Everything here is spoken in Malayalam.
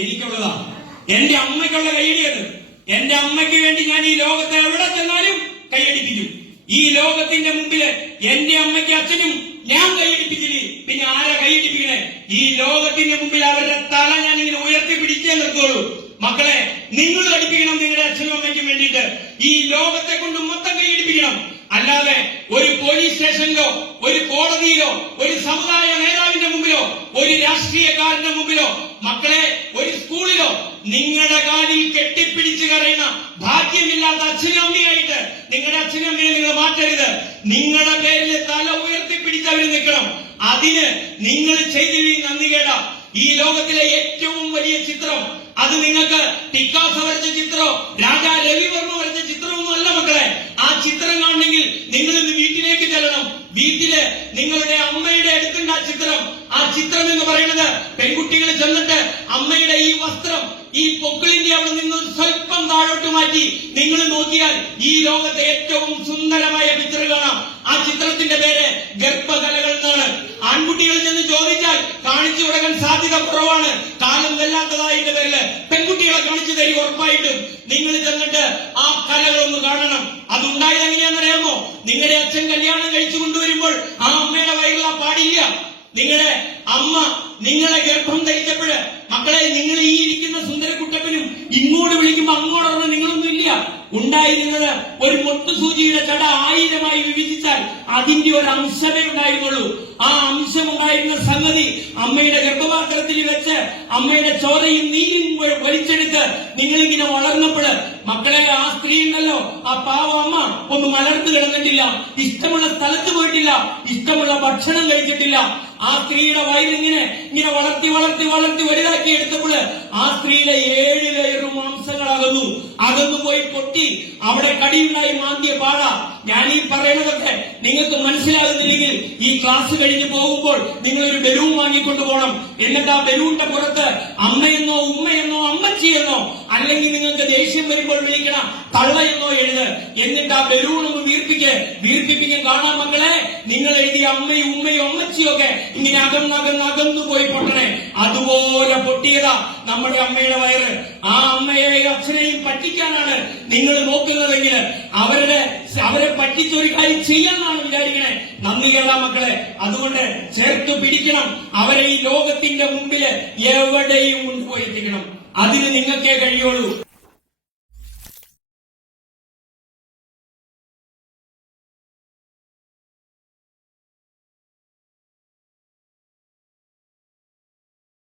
എനിക്കുള്ളതാ എന്റെ അമ്മയ്ക്കുള്ള കൈയടിയത് എന്റെ അമ്മയ്ക്ക് വേണ്ടി ഞാൻ ഈ ലോകത്തെ എവിടെ ചെന്നാലും കൈയടിപ്പിക്കും ഈ ലോകത്തിന്റെ മുമ്പിൽ എന്റെ അമ്മയ്ക്ക് അച്ഛനും ഞാൻ കൈയടിപ്പിച്ചില്ലേ പിന്നെ ആരാ കൈയടിപ്പിക്കണേ ഈ ലോകത്തിന്റെ മുമ്പിൽ അവരുടെ തല ഞാൻ ഇങ്ങനെ ഉയർത്തി പിടിച്ചേ നിർത്തുള്ളൂ. മക്കളെ നിങ്ങൾ കടിപ്പിക്കണം നിങ്ങളുടെ അച്ഛനും അമ്മയ്ക്കും വേണ്ടിയിട്ട്. ഈ ലോകത്തെ കൊണ്ട് മൊത്തം കൈയടിപ്പിക്കണം അല്ലാതെ ഒരു പോലീസ് സ്റ്റേഷനിലോ ഒരു കോടതിയിലോ ഒരു സമുദായ നേതാവിന്റെ മുമ്പിലോ ഒരു രാഷ്ട്രീയക്കാരന്റെ മുമ്പിലോ മക്കളെ ഒരു സ്കൂളിലോ നിങ്ങളുടെ കാലിൽ കെട്ടിപ്പിടിച്ച് കരയുന്ന ഭാഗ്യമില്ലാത്ത അച്ഛനും അമ്മയായിട്ട് നിങ്ങളുടെ അച്ഛനും അമ്മയെ നിങ്ങൾ മാറ്റരുത്. നിങ്ങളുടെ പേരിൽ തല ഉയർത്തിപ്പിടിച്ചവര് നിൽക്കണം. അതിന് നിങ്ങൾ ചെയ്തിരി നന്ദി കേട ഈ ലോകത്തിലെ ഏറ്റവും വലിയ ചിത്രം അത് നിങ്ങൾക്ക് ടിക്കാസ് വരച്ച ചിത്രോ രാജാ രവിവർമ്മ വരച്ച ചിത്രമൊന്നും അല്ല മക്കളെ ആ ചിത്രം കാണണമെങ്കിൽ നിങ്ങൾ ഇന്ന് വീട്ടിലേക്ക് ചെല്ലണം വീട്ടിൽ നിങ്ങളുടെ അമ്മയുടെ അടുത്തുണ്ട് ആ ചിത്രം. ആ ചിത്രം എന്ന് പറയുന്നത് പെൺകുട്ടികൾ ചെന്നിട്ട് അമ്മയുടെ ഈ വസ്ത്രം ഈ പൊക്കിളിന്റെ അവിടെ നിന്ന് സ്വല്പം താഴോട്ട് മാറ്റി നിങ്ങൾ നോക്കിയാൽ ഈ ലോകത്തെ ഏറ്റവും സുന്ദരമായ പിക്ചർ കാണാം. ആ ചിത്രത്തിന്റെ പേര് ഗർഭകലകൾ എന്നാണ്. ആൺകുട്ടികൾ നിന്ന് ചോദിച്ചാൽ കാണിച്ചു കൊടുക്കാൻ സാധ്യത കുറവാണ്. കാലം വല്ലാത്തതായിട്ട് പേരിൽ പെൺകുട്ടികളെ കാണിച്ചു തരും ഉറപ്പായിട്ടും. നിങ്ങൾ ചെന്നിട്ട് ആ കലകളൊന്ന് കാണണം. അതുണ്ടായത് എങ്ങനെയാണെന്നറിയാമോ? നിങ്ങളുടെ അച്ഛൻ കല്യാണം കഴിച്ചു കൊണ്ടുവരുമ്പോൾ ആ അമ്മയുടെ വയറില നിങ്ങളുടെ അമ്മ നിങ്ങളെ ഗർഭം ധരിച്ചപ്പോഴ് മക്കളെ നിങ്ങൾ ഈ ഇരിക്കുന്ന സുന്ദര സുന്ദരക്കുട്ടപ്പനും ഇങ്ങോട്ട് വിളിക്കുമ്പോ അങ്ങോട്ട് നിങ്ങളൊന്നും ഇല്ല. ഉണ്ടായിരുന്നത് ഒരു മുട്ടുസൂചിയുടെ ചട ആയിരമായി വിഭജിച്ചാൽ അതിന്റെ ഒരു അംശമേ ഉണ്ടായിരുന്നുള്ളൂ. ആ അംശം ഉണ്ടായിരുന്ന സംഗതി അമ്മയുടെ ഗർഭപാത്രത്തിൽ വെച്ച് അമ്മയുടെ ചോരയും നീരും വലിച്ചെടുത്ത് നിങ്ങളിങ്ങനെ വളർന്നപ്പോൾ മക്കളെ ആ സ്ത്രീ ഉണ്ടല്ലോ ആ പാവ അമ്മ ഒന്ന് മലർന്നു കിടന്നിട്ടില്ല. ഇഷ്ടമുള്ള സ്ഥലത്ത് പോയിട്ടില്ല. ഇഷ്ടമുള്ള ഭക്ഷണം കഴിച്ചിട്ടില്ല. ആ സ്ത്രീയുടെ വയറിങ്ങനെ ഇങ്ങനെ വളർത്തി വളർത്തി വളർത്തി വലുതാക്കി എടുത്തപ്പോൾ ആ സ്ത്രീയുടെ ഏഴ് ലയറ് മാംസങ്ങൾ അകന്നു അകന്നു പോയി പൊട്ടി. അവിടെ കടിയുണ്ടായി മാന്തിയ പാട ഞാൻ ഈ പറയുന്നതൊക്കെ നിങ്ങൾക്ക് മനസ്സിലാകുന്നില്ലെങ്കിൽ ഈ ക്ലാസ് കഴിഞ്ഞ് പോകുമ്പോൾ നിങ്ങൾ ഒരു ബലൂൺ വാങ്ങിക്കൊണ്ടു പോകണം. എന്നിട്ട് ആ ബലൂണിന്റെ പുറത്ത് അമ്മയെന്നോ ഉമ്മയെന്നോ അമ്മച്ചിയെന്നോ അല്ലെങ്കിൽ നിങ്ങൾക്ക് ദേഷ്യം വരുമ്പോൾ വിളിക്കണം തള്ളയെന്നോ എഴുത്. എന്നിട്ട് ആ ബലൂൺ വീർപ്പിപ്പിക്കും കാണാൻ മക്കളെ. നിങ്ങൾ എഴുതിയ അമ്മയും ഉമ്മയും അമ്മച്ചിയും ഒക്കെ ഇങ്ങനെ അകന്നകന്ന് അകന്നു പോയി പൊട്ടണേ. അതുപോലെ പൊട്ടിയതാ നമ്മുടെ അമ്മയുടെ വയറ്. ആ അമ്മയെയും അച്ഛനെയും പറ്റിക്കാനാണ് നിങ്ങൾ നോക്കുന്നതെങ്കിൽ അവരുടെ അവരെ പറ്റിച്ചൊരു കാര്യം ചെയ്യാന്നാണ് വിചാരിക്കണേ. നന്ദി കേടാ മക്കളെ. അതുകൊണ്ട് ചേർത്ത് പിടിക്കണം. അവരെ ഈ ലോകത്തിന്റെ മുമ്പിൽ എവിടെയും കൊണ്ടുപോയി എത്തിക്കണം. അതിന് നിങ്ങൾക്കേ കഴിയുള്ളൂ.